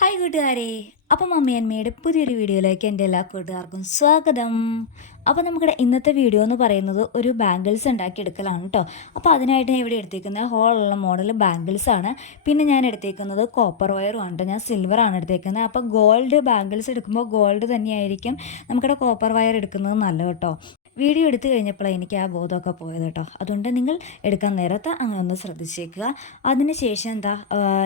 Hi കൂട്ടുകാരെ. അപ്പം അമ്മയന്മയുടെ പുതിയൊരു വീഡിയോയിലേക്ക് എന്റെ എല്ലാ കൂട്ടുകാർക്കും സ്വാഗതം. അപ്പോൾ നമ്മുടെ ഇന്നത്തെ വീഡിയോ എന്ന് പറയുന്നത് ഒരു ബാംഗിൾസ് ഉണ്ടാക്കിയെടുക്കലാണ് കേട്ടോ അപ്പോൾ അതിനായിട്ട് ഞാൻ ഇവിടെ എടുത്തേക്കുന്നത് ഹോളുള്ള മോഡൽ ബാംഗിൾസ് ആണ്. പിന്നെ ഞാൻ എടുത്തേക്കുന്നത് കോപ്പർ വയറും ആണ് ഞാൻ സിൽവർ ആണ് എടുത്തേക്കുന്നത്. അപ്പോൾ ഗോൾഡ് ബാംഗിൾസ് എടുക്കുമ്പോൾ ഗോൾഡ് തന്നെയായിരിക്കും നമുക്കിവിടെ കോപ്പർ വയർ എടുക്കുന്നത് നല്ലത് കേട്ടോ വീഡിയോ എടുത്തു കഴിഞ്ഞപ്പോഴാണ് എനിക്ക് ആ ബോധമൊക്കെ പോയത് കേട്ടോ. അതുകൊണ്ട് നിങ്ങൾ എടുക്കാൻ നേരത്ത് അങ്ങനെ ഒന്ന് ശ്രദ്ധിച്ചേക്കുക. അതിനുശേഷം എന്താ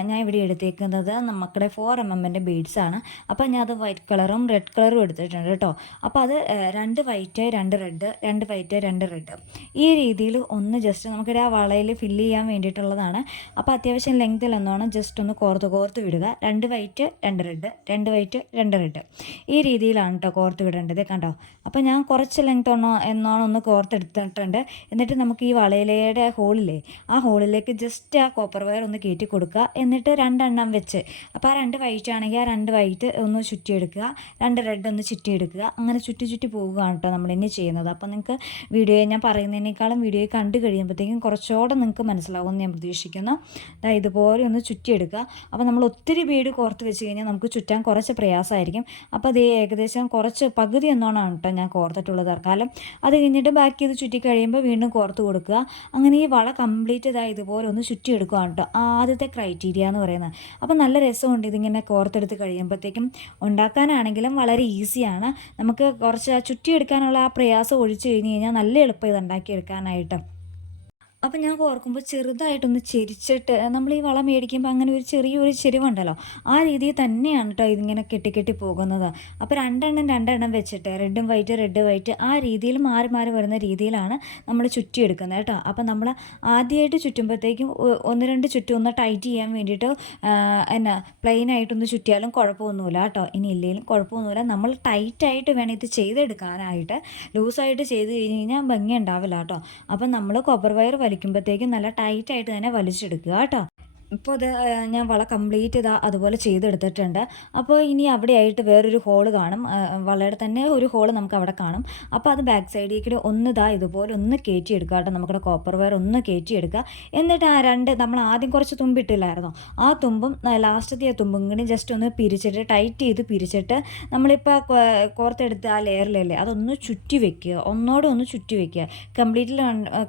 ഞാൻ ഇവിടെ എടുത്തേക്കുന്നത് നമുക്കിടെ ഫോർ എം എമ്മിന്റെ ബീഡ്സാണ് അപ്പോൾ ഞാൻ അത് വൈറ്റ് കളറും റെഡ് കളറും എടുത്തിട്ടുണ്ട് കേട്ടോ. അപ്പോൾ അത് രണ്ട് വൈറ്റ് രണ്ട് റെഡ് രണ്ട് വൈറ്റ് രണ്ട് റെഡ് ഈ രീതിയിൽ ഒന്ന് ജസ്റ്റ് നമുക്കിടെ ആ വളയിൽ ഫില്ല് ചെയ്യാൻ വേണ്ടിയിട്ടുള്ളതാണ്. അപ്പോൾ അത്യാവശ്യം ലെങ്തിൽ എന്നോണം ജസ്റ്റ് ഒന്ന് കോർത്ത് കോർത്ത് വിടുക. രണ്ട് വൈറ്റ് രണ്ട് റെഡ് രണ്ട് വൈറ്റ് രണ്ട് റെഡ് ഈ രീതിയിലാണ് കേട്ടോ കോർത്ത് വിടേണ്ടത്. കണ്ടോ? അപ്പോൾ ഞാൻ കുറച്ച് ലെങ്ത് ഒന്നോ എന്നോണം ഒന്ന് കോർത്തെടുത്തിട്ടുണ്ട്. എന്നിട്ട് നമുക്ക് ഈ വളയിലയുടെ ഹോളില്ലേ ആ ഹോളിലേക്ക് ജസ്റ്റ് ആ കോപ്പർ വയർ ഒന്ന് കയറ്റി കൊടുക്കുക. എന്നിട്ട് രണ്ടെണ്ണം വെച്ച് അപ്പോൾ ആ രണ്ട് വൈറ്റ് ആണെങ്കിൽ ആ രണ്ട് വൈറ്റ് ഒന്ന് ചുറ്റിയെടുക്കുക. രണ്ട് റെഡ് ഒന്ന് ചുറ്റിയെടുക്കുക. അങ്ങനെ ചുറ്റി ചുറ്റി പോവുകയാണ് കേട്ടോ നമ്മൾ ഇനി ചെയ്യുന്നത്. അപ്പോൾ നിങ്ങൾക്ക് വീഡിയോ ഞാൻ പറയുന്നതിനേക്കാളും വീഡിയോ കണ്ടു കഴിയുമ്പോഴത്തേക്കും കുറച്ചുകൂടെ നിങ്ങൾക്ക് മനസ്സിലാവുമെന്ന് ഞാൻ പ്രതീക്ഷിക്കുന്നു. അതായത് ഇതുപോലെ ഒന്ന് ചുറ്റിയെടുക്കുക. അപ്പോൾ നമ്മൾ ഒത്തിരി വീട് കോർത്ത് വെച്ച് കഴിഞ്ഞാൽ നമുക്ക് ചുറ്റാൻ കുറച്ച് പ്രയാസമായിരിക്കും. അപ്പോൾ അത് ഏകദേശം കുറച്ച് പകുതി എന്നോണാണ് കേട്ടോ ഞാൻ കോർത്തിട്ടുള്ളത്. കാരണം അത് കഴിഞ്ഞിട്ട് ബാക്കി ഇത് ചുറ്റി കഴിയുമ്പോൾ വീണ്ടും കോർത്ത് കൊടുക്കുക. അങ്ങനെ ഈ വള കംപ്ലീറ്റ് ഇതായി ഇതുപോലെ ഒന്ന് ചുറ്റി എടുക്കുകയാണ് കേട്ടോ ആദ്യത്തെ ക്രൈറ്റീരിയ എന്ന് പറയുന്നത്. അപ്പോൾ നല്ല രസമുണ്ട് ഇതിങ്ങനെ കോർത്തെടുത്ത് കഴിയുമ്പോഴത്തേക്കും ഉണ്ടാക്കാനാണെങ്കിലും വളരെ ഈസിയാണ് നമുക്ക് കുറച്ച് ചുറ്റി എടുക്കാനുള്ള ആ പ്രയാസം ഒഴിച്ചു കഴിഞ്ഞ് കഴിഞ്ഞാൽ നല്ല എളുപ്പം ഇത് ഉണ്ടാക്കിയെടുക്കാനായിട്ട്. അപ്പം ഞാൻ ഓർക്കുമ്പോൾ ചെറുതായിട്ടൊന്ന് ചെരിച്ചിട്ട് നമ്മൾ ഈ വളം മേടിക്കുമ്പോൾ അങ്ങനെ ഒരു ചെറിയൊരു ചെരിവുണ്ടല്ലോ ആ രീതിയിൽ തന്നെയാണ് കേട്ടോ ഇതിങ്ങനെ കെട്ടിക്കെട്ടി പോകുന്നത്. അപ്പോൾ രണ്ടെണ്ണം രണ്ടെണ്ണം വെച്ചിട്ട് റെഡും വൈറ്റ് റെഡ് വൈറ്റ് ആ രീതിയിൽ മാറി മാറി വരുന്ന രീതിയിലാണ് നമ്മൾ ചുറ്റിയെടുക്കുന്നത് കേട്ടോ അപ്പം നമ്മൾ ആദ്യമായിട്ട് ചുറ്റുമ്പോഴത്തേക്കും ഒന്ന് രണ്ട് ചുറ്റും ഒന്ന് ടൈറ്റ് ചെയ്യാൻ വേണ്ടിയിട്ട് എന്നാ പ്ലെയിനായിട്ടൊന്ന് ചുറ്റിയാലും കുഴപ്പമൊന്നുമില്ല കേട്ടോ ഇനി ഇല്ലെങ്കിലും കുഴപ്പമൊന്നുമില്ല. നമ്മൾ ടൈറ്റായിട്ട് വേണം ഇത് ചെയ്തെടുക്കാനായിട്ട് ലൂസായിട്ട് ചെയ്ത് കഴിഞ്ഞ് കഴിഞ്ഞാൽ ഭംഗി ഉണ്ടാവില്ല കേട്ടോ അപ്പം നമ്മൾ കൊബർ വയർ വലിക്കുമ്പോഴത്തേക്കും നല്ല ടൈറ്റായിട്ട് തന്നെ വലിച്ചെടുക്കുക കേട്ടോ. ഇപ്പോൾ അത് ഞാൻ വള കംപ്ലീറ്റ് ഇതാ അതുപോലെ ചെയ്തെടുത്തിട്ടുണ്ട്. അപ്പോൾ ഇനി അവിടെയായിട്ട് വേറൊരു ഹോൾ കാണും. വളയുടെ തന്നെ ഒരു ഹോൾ നമുക്ക് അവിടെ കാണും. അപ്പോൾ അത് ബാക്ക് സൈഡിലേക്ക് ഒന്ന് ഇതാ ഇതുപോലെ ഒന്ന് കയറ്റിയെടുക്കുക കേട്ടോ. നമ്മുടെ കോപ്പർ വയർ ഒന്ന് കയറ്റിയെടുക്കുക. എന്നിട്ട് ആ രണ്ട് നമ്മൾ ആദ്യം കുറച്ച് തുമ്പിട്ടില്ലായിരുന്നോ ആ തുമ്പും ലാസ്റ്റത്തെ ആ തുമ്പും കൂടി ജസ്റ്റ് ഒന്ന് പിരിച്ചിട്ട് ടൈറ്റ് ചെയ്ത് പിരിച്ചിട്ട് നമ്മളിപ്പോൾ കോർത്തെടുത്ത് ആ ലെയറിലല്ലേ അതൊന്ന് ചുറ്റി വെക്കുക. ഒന്നോടെ ഒന്ന് ചുറ്റി വെക്കുക. കംപ്ലീറ്റിൽ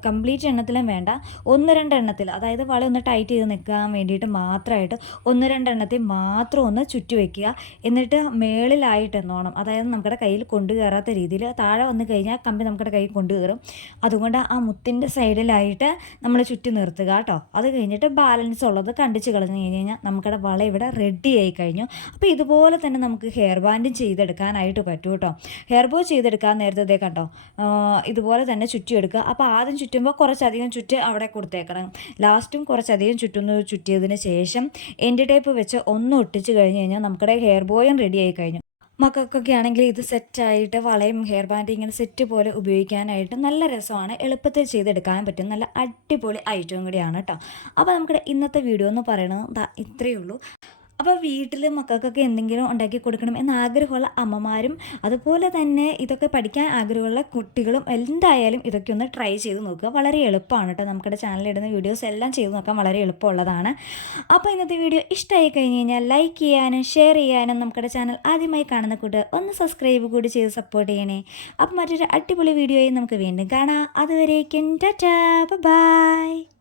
കംപ്ലീറ്റ് എണ്ണത്തിലും വേണ്ട. ഒന്ന് രണ്ട് എണ്ണത്തിൽ അതായത് വള ഒന്ന് ടൈറ്റ് ചെയ്ത് നിൽക്കാൻ വേണ്ടിയിട്ട് മാത്രമായിട്ട് ഒന്ന് രണ്ടെണ്ണത്തെ മാത്രം ഒന്ന് ചുറ്റി വയ്ക്കുക എന്നിട്ട് മേളിലായിട്ട് എന്നോണം അതായത് നമ്മുടെ കയ്യിൽ കൊണ്ടു കയറാത്ത രീതിയിൽ താഴെ വന്നു കഴിഞ്ഞാൽ കമ്പി നമ്മുടെ കയ്യിൽ കൊണ്ടു കയറും അതുകൊണ്ട് ആ മുത്തിന്റെ സൈഡിലായിട്ട് നമ്മൾ ചുറ്റി നിർത്തുക കേട്ടോ. അത് കഴിഞ്ഞിട്ട് ബാലൻസ് ഉള്ളത് കണ്ടിച്ച് കളഞ്ഞു കഴിഞ്ഞ് കഴിഞ്ഞാൽ നമ്മുടെ വള ഇവിടെ റെഡി ആയി കഴിഞ്ഞു. അപ്പോൾ ഇതുപോലെ തന്നെ നമുക്ക് ഹെയർ ബാൻഡും ചെയ്തെടുക്കാനായിട്ട് പറ്റും കേട്ടോ. ഹെയർ ബോ ചെയ്തെടുക്കാൻ നേരത്തെ കണ്ടോ? ഇതുപോലെ തന്നെ ചുറ്റിയെടുക്കുക. അപ്പോൾ ആദ്യം ചുറ്റുമ്പോൾ കുറച്ചധികം ചുറ്റ് അവിടെ കൊടുത്തേക്കണം. ലാസ്റ്റും കുറച്ചധികം ചുറ്റുന്ന ചുറ്റിയതിന് ശേഷം എന്റെ ടേപ്പ് വെച്ച് ഒന്ന് ഒട്ടിച്ച് കഴിഞ്ഞ് കഴിഞ്ഞാൽ നമുക്കിടെ ഹെയർ ബോയും റെഡി ആയി കഴിഞ്ഞു. മക്കൾക്കൊക്കെ ആണെങ്കിൽ ഇത് സെറ്റായിട്ട് വളയും ഹെയർ ബാൻഡ് ഇങ്ങനെ സെറ്റ് പോലെ ഉപയോഗിക്കാനായിട്ട് നല്ല രസമാണ്. എളുപ്പത്തിൽ ചെയ്തെടുക്കാൻ പറ്റും. നല്ല അടിപൊളി ഐറ്റവും കൂടിയാണ് കേട്ടോ അപ്പോൾ നമുക്കിടെ ഇന്നത്തെ വീഡിയോ എന്ന് പറയുന്നത് ഇത്രയേ ഉള്ളൂ. അപ്പോൾ വീട്ടിൽ മക്കൾക്കൊക്കെ എന്തെങ്കിലും ഉണ്ടാക്കി കൊടുക്കണം എന്ന് ആഗ്രഹമുള്ള അമ്മമാരും അതുപോലെ തന്നെ ഇതൊക്കെ പഠിക്കാൻ ആഗ്രഹമുള്ള കുട്ടികളും എന്തായാലും ഇതൊക്കെ ഒന്ന് ട്രൈ ചെയ്ത് നോക്കുക. വളരെ എളുപ്പമാണ് കേട്ടോ നമ്മുടെ ചാനലിടുന്ന വീഡിയോസ് എല്ലാം ചെയ്ത് നോക്കാൻ വളരെ എളുപ്പമുള്ളതാണ്. അപ്പോൾ ഇന്നത്തെ വീഡിയോ ഇഷ്ടമായി കഴിഞ്ഞ് കഴിഞ്ഞാൽ ലൈക്ക് ചെയ്യാനും ഷെയർ ചെയ്യാനും നമ്മുടെ ചാനൽ ആദ്യമായി കാണുന്ന കൂട്ട് ഒന്ന് സബ്സ്ക്രൈബ് കൂടി ചെയ്ത് സപ്പോർട്ട് ചെയ്യണേ. അപ്പോൾ മറ്റൊരു അടിപൊളി വീഡിയോയും നമുക്ക് വീണ്ടും കാണാം. അതുവരേക്കും ടാറ്റാ. ബൈ